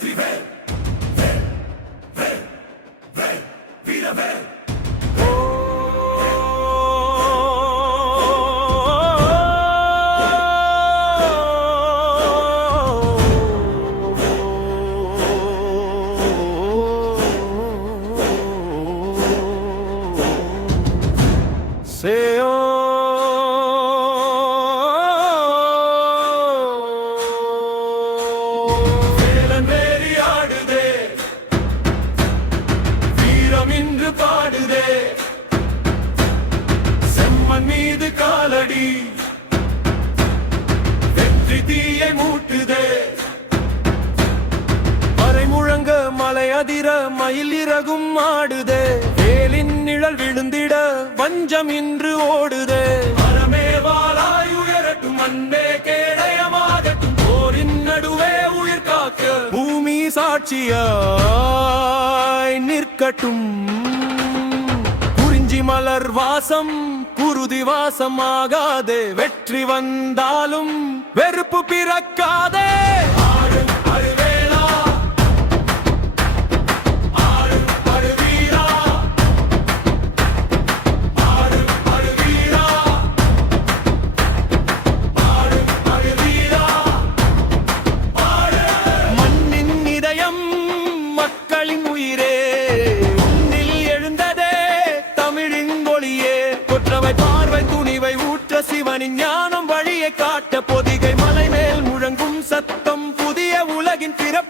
வெற்றிவேல் வேல் வேல் வேல் வீரவேல். வேலன் வேரி ஆடுதே, வீரம் இன்று பாடுதே, செம்மன் மீது காலடி வெற்றி தீயை மூட்டுதே. மறை முழங்க மலை அதிர மயில் இறகும் ஆடுதே, வேலின் நிழல் விழுந்திட வஞ்சம் இன்று ஓடுதே. மரமே வாளாய் உயரட்டும், மண்ணே கேடயமாகட்டும், போரின் நடுவே உயிர் காக்க பூமி சாட்சியாய் நிற்கட்டும். குறிஞ்சி மலர் வாசம் குருதி வாசம் ஆகாதே, வெற்றி வந்தாலும் வெறுப்பு பிறக்காதே. மக்களின் உயிரே உன்னில் எழுந்ததே தமிழின் ஒளியே, கொற்றவை பார்வை துணிவை ஊற்ற சிவனின் ஞானம் வழியை காட்ட, பொதிகை மலை மேல் முழங்கும் சத்தம் புதிய உலகின் பிறப்பு.